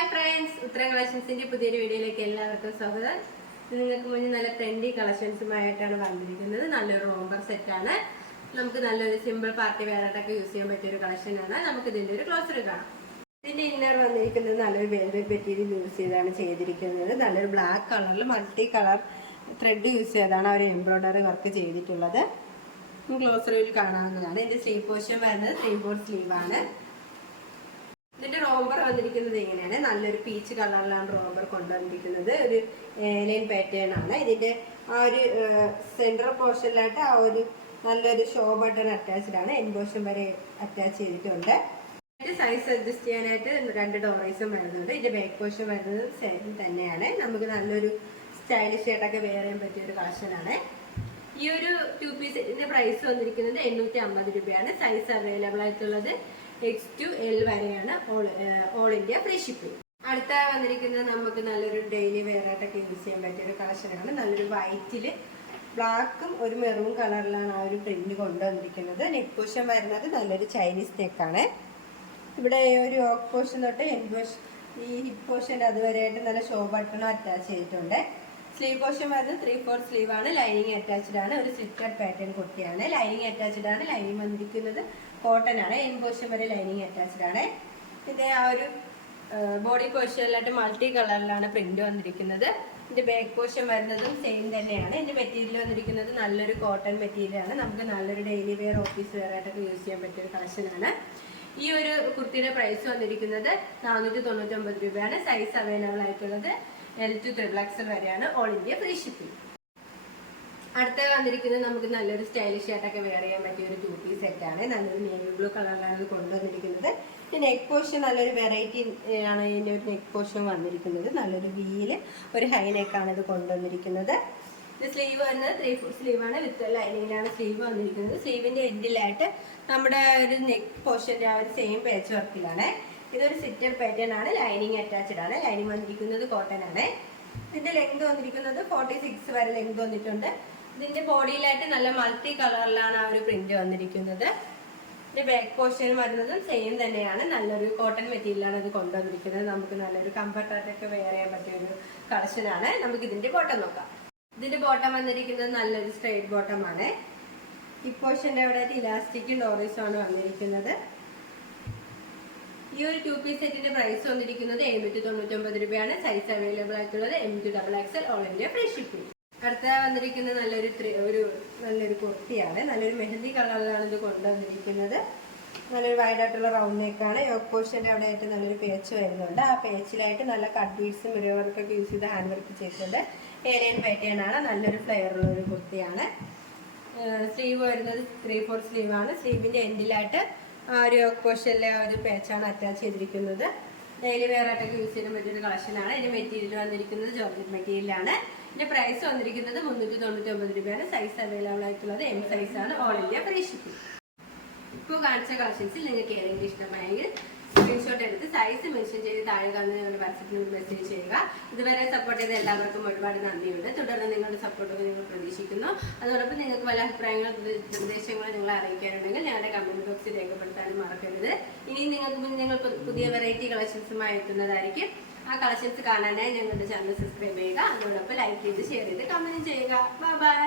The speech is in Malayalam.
ഹായ് ഫ്രണ്ട്സ്, ഉത്തരം കളക്ഷൻസിന്റെ പുതിയൊരു വീഡിയോയിലേക്ക് എല്ലാവർക്കും സ്വാഗതം. നിങ്ങൾക്ക് മുന്നിൽ നല്ല ട്രെൻഡി കളക്ഷൻസുമായിട്ടാണ് വന്നിരിക്കുന്നത്. നല്ലൊരു റോംബർ സെറ്റാണ്. നമുക്ക് നല്ലൊരു സിമ്പിൾ പാർട്ടി വെയറായിട്ടൊക്കെ യൂസ് ചെയ്യാൻ പറ്റിയ ഒരു കളക്ഷനാണ്. നമുക്ക് ഇതിന്റെ ഒരു ക്ലോസർ കാണാം. ഇതിന്റെ ഇന്നർ വന്നിരിക്കുന്നത് നല്ലൊരു വെൽവെറ്റ് മെറ്റീരിയൽ യൂസ് ചെയ്താണ് ചെയ്തിരിക്കുന്നത്. നല്ലൊരു ബ്ലാക്ക് കളറിൽ മൾട്ടി കളർ ത്രെഡ് യൂസ് ചെയ്താണ് അവർ എംബ്രോയിഡറി വർക്ക് ചെയ്തിട്ടുള്ളത്. ക്ലോസറിൽ കാണാവുന്നതാണ്. ഇതിന്റെ സ്ലീവ് പോർഷൻ വരുന്നത് 3/4 സ്ലീവ് ആണ്. ഇതിന്റെ റോംബർ വന്നിരിക്കുന്നത് ഇങ്ങനെയാണ്. നല്ലൊരു പീച്ച് കളറിലാണ് റോംബർ കൊണ്ടുവന്നിരിക്കുന്നത്. ഒരു ലൈൻ പാറ്റേൺ ആണ്. ഇതിന്റെ ആ ഒരു സെൻട്രൽ പോർഷനിലായിട്ട് ആ ഒരു നല്ലൊരു ഷോ ബട്ടൺ അറ്റാച്ച്ഡ് ആണ്. എൻ പോർഷൻ വരെ അറ്റാച്ച് ചെയ്തിട്ടുണ്ട്. ഇതിന്റെ സൈസ് അഡ്ജസ്റ്റ് ചെയ്യാനായിട്ട് 2 ഡോറൈസും വരുന്നുണ്ട്. ഇതിന്റെ ബാക്ക് പോർഷൻ വരുന്നത് സെയിം തന്നെയാണ്. നമുക്ക് നല്ലൊരു സ്റ്റൈലിഷ് ആയിട്ടൊക്കെ വെയർ ചെയ്യാൻ പറ്റിയ ഒരു കളക്ഷനാണ്. ഈ ഒരു 2 പീസ് സെറ്റിന്റെ പ്രൈസ് വന്നിരിക്കുന്നത് 850 രൂപയാണ്. സൈസ് അവൈലബിൾ ആയിട്ടുള്ളത് X to L വരെയാണ്. All India free shipping. അടുത്ത വന്നിരിക്കുന്നത് നമുക്ക് നല്ലൊരു ഡെയിലി വെയർ ആയിട്ടൊക്കെ യൂസ് ചെയ്യാൻ പറ്റിയ ഒരു കളക്ഷനാണ്. നല്ലൊരു വൈറ്റില് ബ്ലാക്കും ഒരു മെറൂൺ കളറിലാണ് ആ ഒരു പ്രിന്റ് കൊണ്ടുവന്നിരിക്കുന്നത്. നെക്ക് പോർഷൻ വരുന്നത് നല്ലൊരു ചൈനീസ് നെക്കാണ്. ഇവിടെ ഒരു യോക്ക് പോർഷൻ തൊട്ട് എൻ പോർഷൻ ഈ ഹിപ്പ് പോർഷൻ അതുവരെയായിട്ട് നല്ല ഷോ ബട്ടണും അറ്റാച്ച് ചെയ്തിട്ടുണ്ട്. സ്ലീവ് പോർഷൻ വരുന്നത് 3/4 സ്ലീവ് ആണ്. ലൈനിങ് അറ്റാച്ച്ഡ് ആണ്. ഒരു സ്ലിറ്റഡ് പാറ്റേൺ കുർത്തിയാണ്. ലൈനിങ് അറ്റാച്ച്ഡ് ആണ്. ലൈനിങ് വന്നിരിക്കുന്നത് കോട്ടൺ ആണ്. എൻ പോർഷൻ വരെ ലൈനിങ് അറ്റാച്ച്ഡ് ആണ്. ഇതിന്റെ ആ ഒരു ബോഡി പോർഷനിലായിട്ട് മൾട്ടി കളറിലാണ് പ്രിന്റ് വന്നിരിക്കുന്നത്. ഇതിന്റെ ബാക്ക് പോർഷൻ വരുന്നതും സെയിം തന്നെയാണ്. ഇതിന്റെ മെറ്റീരിയൽ വന്നിരിക്കുന്നത് നല്ലൊരു കോട്ടൺ മെറ്റീരിയൽ ആണ്. നമുക്ക് നല്ലൊരു ഡെയിലി വെയർ ഓഫീസ് വെയർ ആയിട്ടൊക്കെ യൂസ് ചെയ്യാൻ പറ്റിയ ഒരു കളക്ഷനാണ്. ഈ ഒരു കുർത്തിയുടെ പ്രൈസ് വന്നിരിക്കുന്നത് 499 രൂപയാണ്. സൈസ് അവൈലബിൾ ആയിട്ടുള്ളത് L to XXL വരെയാണ്. All India free shipping. അടുത്ത വന്നിരിക്കുന്നത് നമുക്ക് നല്ലൊരു സ്റ്റൈലിഷ് ആയിട്ടൊക്കെ വെയർ ചെയ്യാൻ പറ്റിയ ഒരു 2 പീസ് സെറ്റാണ്. നല്ലൊരു നേവി ബ്ലൂ കളറിലാണ് ഇത് കൊണ്ടുവന്നിരിക്കുന്നത്. ഈ നെക്ക് പോർഷൻ നല്ലൊരു വെറൈറ്റി ആണ്. ഇതിന്റെ ഒരു നെക്ക് പോർഷൻ വന്നിരിക്കുന്നത് നല്ലൊരു വീല് ഒരു ഹൈ നെക്കാണ് ഇത് കൊണ്ടുവന്നിരിക്കുന്നത്. ഇത് സ്ലീവ് വരുന്നത് 3/4 സ്ലീവ് ആണ്. വിത്ത് ലൈനിങ്ങിലാണ് സ്ലീവ് വന്നിരിക്കുന്നത്. സ്ലീവിന്റെ എൻഡിലായിട്ട് നമ്മുടെ ഒരു നെക്ക് പോർഷന്റെ ആ ഒരു സെയിം പേച്ച് വർക്കിലാണ്. ഇതൊരു സിറ്റഡ് പാറ്റേൺ ആണ്. ലൈനിങ് അറ്റാച്ച്ഡ് ആണ്. ലൈനിങ് വന്നിരിക്കുന്നത് കോട്ടൺ ആണ്. ഇതിന്റെ ലെങ്ത് വന്നിരിക്കുന്നത് 46 വരെ ലെങ്ത് വന്നിട്ടുണ്ട്. ഇതിന്റെ ബോഡിയിലായിട്ട് നല്ല മൾട്ടി കളറിലാണ് ആ ഒരു പ്രിന്റ് വന്നിരിക്കുന്നത്. ഇതിന്റെ ബാക്ക് പോർഷൻ വരുന്നതും സെയിം തന്നെയാണ്. നല്ലൊരു കോട്ടൺ മെറ്റീരിയലാണ് ഇത് കൊണ്ടുവന്നിരിക്കുന്നത്. നമുക്ക് നല്ലൊരു കംഫർട്ടായിട്ടൊക്കെ വെയർ ചെയ്യാൻ പറ്റിയ ഒരു കളക്ഷനാണ്. നമുക്ക് ഇതിന്റെ ബോട്ടം നോക്കാം. ഇതിന്റെ ബോട്ടം വന്നിരിക്കുന്നത് നല്ലൊരു സ്ട്രെയിറ്റ് ബോട്ടം ആണ്. ഈ പോർഷന്റെ അവിടെ ഇലാസ്റ്റിക്കും ഡോറീസും ആണ് വന്നിരിക്കുന്നത്. ഈ ഒരു 2 പീസ് സെറ്റിന്റെ പ്രൈസ് വന്നിരിക്കുന്നത് 799 രൂപയാണ്. സൈസ് അവൈലബിൾ ആയിട്ടുള്ളത് M to XXL all India free shipping. അടുത്ത വന്നിരിക്കുന്നത് നല്ലൊരു കുർത്തിയാണ്. നല്ലൊരു മെഹന്തി കളറിലാണ് ഇത് കൊണ്ടുവന്നിരിക്കുന്നത്. നല്ലൊരു വൈഡ് ആയിട്ടുള്ള റൗണ്ട് നെക്കാണ്. യോക്ക് പോർഷന്റെ അവിടെ ആയിട്ട് നല്ലൊരു പേച്ച് വരുന്നുണ്ട്. ആ പേച്ചിലായിട്ട് നല്ല കട്ട് ബീഡ്സും മിറർ വർക്കൊക്കെ യൂസ് ചെയ്ത് ഹാൻഡ് വർക്ക് ചെയ്തിട്ടുണ്ട്. ഏരിയൻ പാറ്റേൺ ആണ്. നല്ലൊരു ഫ്ലെയർ ഉള്ള ഒരു കുർത്തിയാണ്. സ്ലീവ് വരുന്നത് 3/4 സ്ലീവ് ആണ്. സ്ലീവിന്റെ എൻഡിലായിട്ട് ആ ഒരു യോക്ക് പോർഷനിലെ ആ ഒരു പേച്ചാണ് അറ്റാച്ച് ചെയ്തിരിക്കുന്നത്. ഡെയിലി വെയർ ആയിട്ടൊക്കെ യൂസ് ചെയ്യാൻ പറ്റിയൊരു കളക്ഷനാണ്. ഇതിന്റെ മെറ്റീരിയൽ വന്നിരിക്കുന്നത് ജോർജറ്റ് മെറ്റീരിയലാണ്. ഇതിന്റെ പ്രൈസ് വന്നിരിക്കുന്നത് 399 രൂപയാണ്. സൈസ് അവൈലബിൾ ആയിട്ടുള്ളത് M സൈസ് ആണ്. All India free shipping. ഇപ്പോൾ കാണിച്ച കളക്ഷൻസിൽ നിങ്ങൾക്ക് ഏതെങ്കിലും ഇഷ്ടമായെങ്കിൽ സ്ക്രീൻഷോട്ട് എടുത്ത് സൈസ് മെൻഷൻ ചെയ്ത് താഴെ കാണുന്ന നിങ്ങളുടെ വാട്സപ്പിൽ മെസ്സേജ് ചെയ്യുക. ഇതുവരെ സപ്പോർട്ട് ചെയ്ത എല്ലാവർക്കും ഒരുപാട് നന്ദിയുണ്ട്. തുടർന്ന് നിങ്ങളുടെ സപ്പോർട്ടൊക്കെ നിങ്ങൾ പ്രതീക്ഷിക്കുന്നു. അതോടൊപ്പം നിങ്ങൾക്ക് പല അഭിപ്രായങ്ങളും നിർദ്ദേശങ്ങളും നിങ്ങളെ അറിയിക്കാനുണ്ടെങ്കിൽ ഞങ്ങളുടെ കമന്റ് ബോക്സിൽ രേഖപ്പെടുത്താനും മറക്കരുത്. ഇനിയും നിങ്ങൾ പുതിയ വെറൈറ്റി കളക്ഷൻസുമായി എത്തുന്നതായിരിക്കും. ആ കളക്ഷൻസ് കാണാനായി ഞങ്ങളുടെ ചാനൽ സബ്സ്ക്രൈബ് ചെയ്യുക. അതോടൊപ്പം ലൈക്ക് ചെയ്ത് ഷെയർ ചെയ്ത് കമന്റ് ചെയ്യുക. ബൈ.